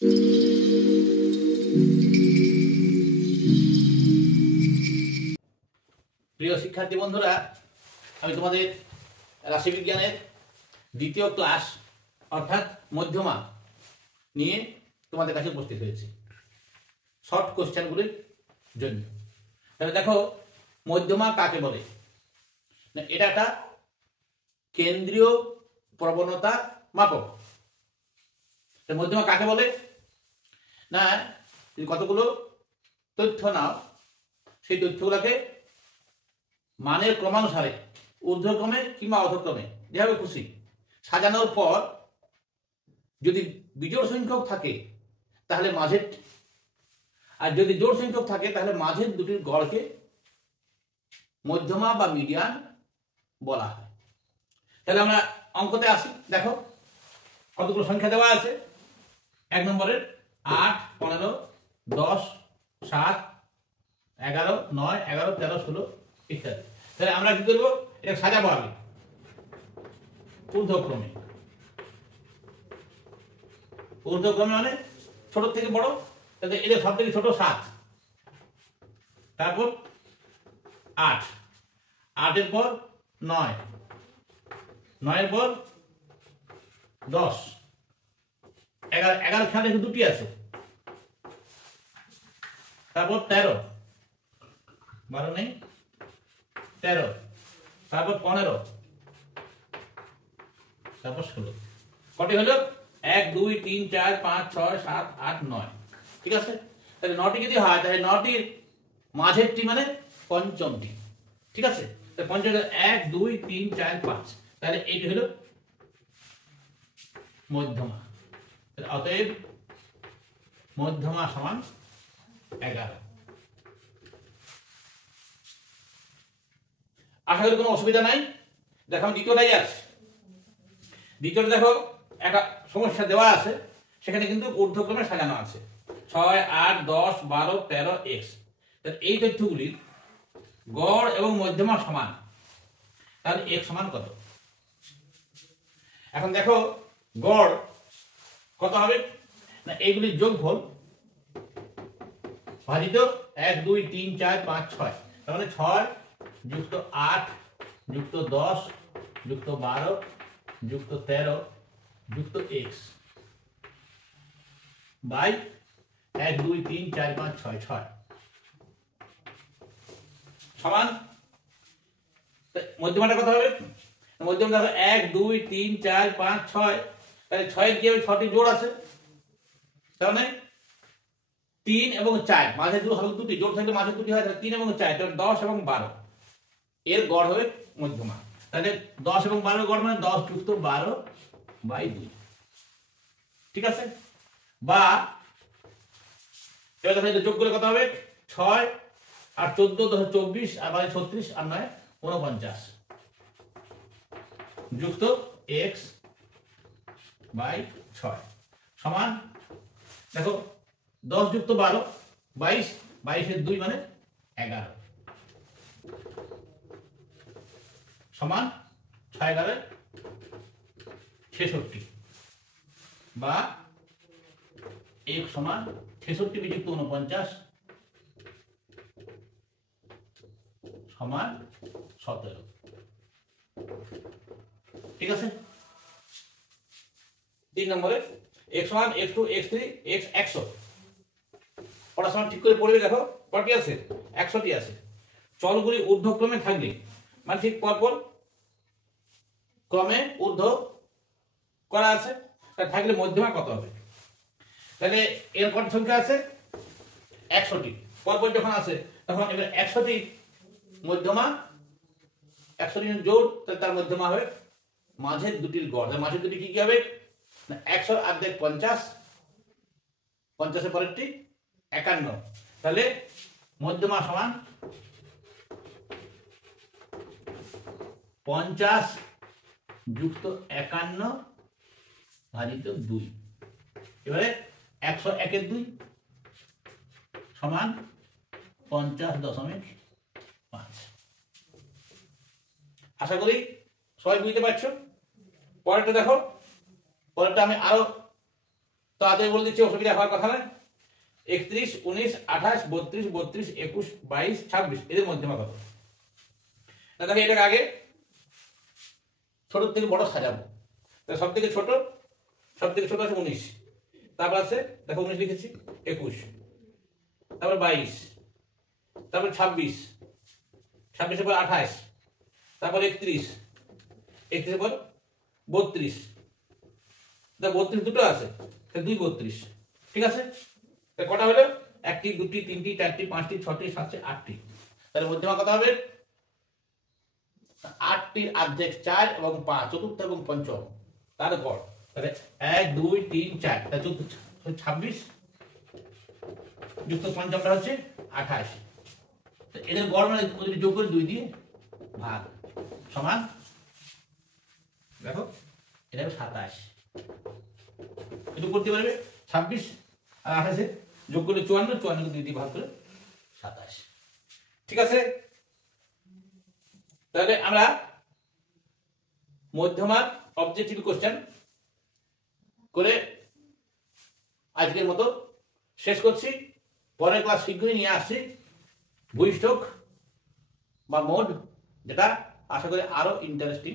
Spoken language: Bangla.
প্রিয় শিক্ষার্থী বন্ধুরা, আমি তোমাদের রাশিবিজ্ঞানের দ্বিতীয় ক্লাস অর্থাৎ মধ্যমা নিয়ে তোমাদের কাছে উপস্থিত হয়েছি শর্ট কোশ্চেনগুলির জন্য। তাহলে দেখো, মধ্যমা কাকে বলে? এটা একটা কেন্দ্রীয় প্রবণতা মাপক। মধ্যমা কাকে বলে না, কতগুলো তথ্য নাও, সেই তথ্যগুলোকে মানের ক্রমানুসারে ঊর্ধ্বক্রমে কিংবা অধক্রমে যেভাবে খুশি সাজানোর পর যদি বিজোড় সংখ্যক থাকে তাহলে মাঝের, আর যদি জোড় সংখ্যক থাকে তাহলে মাঝের দুটির গড়কে মধ্যমা বা মিডিয়ান বলা হয়। তাহলে আমরা অঙ্কতে আসি। দেখো কতগুলো সংখ্যা দেওয়া আছে। 1 নম্বরের 8, 15, 10, 7, 11, 9, 11, 13, 16 ইত্যাদি। তাহলে আমরা কি করবো? এটা সাজাবো আগে ঊর্ধ্বক্রমে। ঊর্ধ্বক্রমে মানে ছোট থেকে বড়। তাহলে এদের সব থেকে ছোট 7, তারপর 8, 8-এর পর 9, 9-এর পর 10, 11, 11 খেয়াল দুটি আছে, তারপর 13, 12 নেই, 13, তারপর 15, তারপর 16। কটি হলো? 1, 2, 3, 4, 5, 6, 7, 8, 9। ঠিক আছে। তাহলে 9টি যদি হয় তাহলে 9টির মাঝেরটি মানে পঞ্চমটি। ঠিক আছে। পঞ্চম 1, 2, 3, 4, 5। তাহলে এইটি হলো মধ্যমা। অতএব মধ্যমা সমান 11। আশা করি কোনো অসুবিধা নাই। দেখো আমি দ্বিতীয়টাই আছে। দ্বিতীয়টা দেখো একটা সমস্যা দেওয়া আছে, সেখানে কিন্তু ঊর্ধ্বক্রমে সাজানো আছে 6, 8, 10, 12, 13, x। এই তথ্যগুলির গড় এবং মধ্যমা সমান, তাহলে x সমান কত? এখন দেখো গড় কত হবে না, এইগুলির যোগফল ভাজিত 1, 2, 3, 4, 5, 6। তার মানে 6 যুক্ত 8 যুক্ত 10 যুক্ত 12 যুক্ত 13 যুক্ত x বাই 1, 2, 3, 4, 5, 6, 6 সমান মধ্যমাটা কত হবে? মধ্যমা দেখো 1, 2, 3, 4, 5, 6। তাহলে 6-এর কি হবে? 6টি জোড় আছে, তার মানে 3 এবং 4 মাঝে দুটি জোড় থাকলে মাঝে দুটি হয়, তাহলে 3 এবং 4, তাহলে 10 এবং 12 এর গড় হবে মধ্যমা। তাহলে 10 এবং 12 গড় মানে 10 যুক্ত 12 বাই 2। ঠিক আছে। বা এবার দেখো যোগ করলে কত হবে? 6 আর 14 10 24 আর 36 আর 9 49 যুক্ত x বাই 6 সমান দেখো 10 যুক্ত 12 22, 22-এর 2 মানে 11 সমান 6, 11, 66 বা x সমান 66 বিযুক্ত 49 সমান 17। ঠিক আছে। 3 নম্বরে x সমান x2, x3, x 100। পড়ার সময় ঠিক করে পড়বে। দেখো কটি আছে? 100টি আছে। চলগুলি ঊর্ধ্বক্রমে থাকলে মানে ঠিক পরপর ক্রমে ঊর্ধ্ব করা আছে, তা থাকলে মধ্যমা কত হবে? তাহলে এর কত সংখ্যা আছে? 100টি। পরপর যখন আছে তখন এবার 100টি মধ্যমা, 100টি জোড়, তাহলে তার মধ্যমা হবে মাঝের দুটির গড়। মাঝের দুটি কি কি হবে? 100 অর্ধেক 50, 50-এর পরেরটি 51। তাহলে মধ্যমা সমান 50 যুক্ত 51 ভাজিত 2। এবারে 101-এর 2 সমান 50.5। আশা করি সবাই বুঝতে পারছো। পরেরটা দেখো, পরেরটা আমি আরো তো আগে বলে দিচ্ছি অসুবিধা হওয়ার কথা নয়। 31, 19, 28, 32, 32, 21, 22, 26 এদের মধ্যমা কত? না দেখো এটাকে আগে ছোট থেকে বড় সাজাবো। সব থেকে ছোট আছে 19, তারপর আছে দেখো 19 লিখেছি, 21, তারপর 22, তারপর 26, 26 পর 28, তারপর 31, 31 পর 32, 32 দুটো আছে, 2 32, ঠিক আছে। কটা হলো? 1টি 2টি 3টি 4টি 5টি 6টি 7টি 8টি। তাহলে মধ্যমা কত হবে? 8টির অর্ধেক 4 এবং 5, চতুর্থ এবং পঞ্চম তার গড়। তাহলে 1 2 3 4, তাহলে 26 যুক্ত পঞ্চমটা হচ্ছে 28। এদের গড় মানে যোগ করে 2 দিয়ে ভাগ সমান, দেখো এটা 27। এটা করতে পারবে 26 আর 28 যোগ করলে 54, 54 কে 2 দিয়ে ভাগ করে 27, ঠিক আছে। তাহলে আমরা মধ্যমার অবজেক্টিভ কোশ্চেন করে আজকের মতো শেষ করছি। পরের ক্লাস শীঘ্রই নিয়ে আসছি ভূইষ্ঠক বা মোড, যেটা আশা করি আরো ইন্টারেস্টিং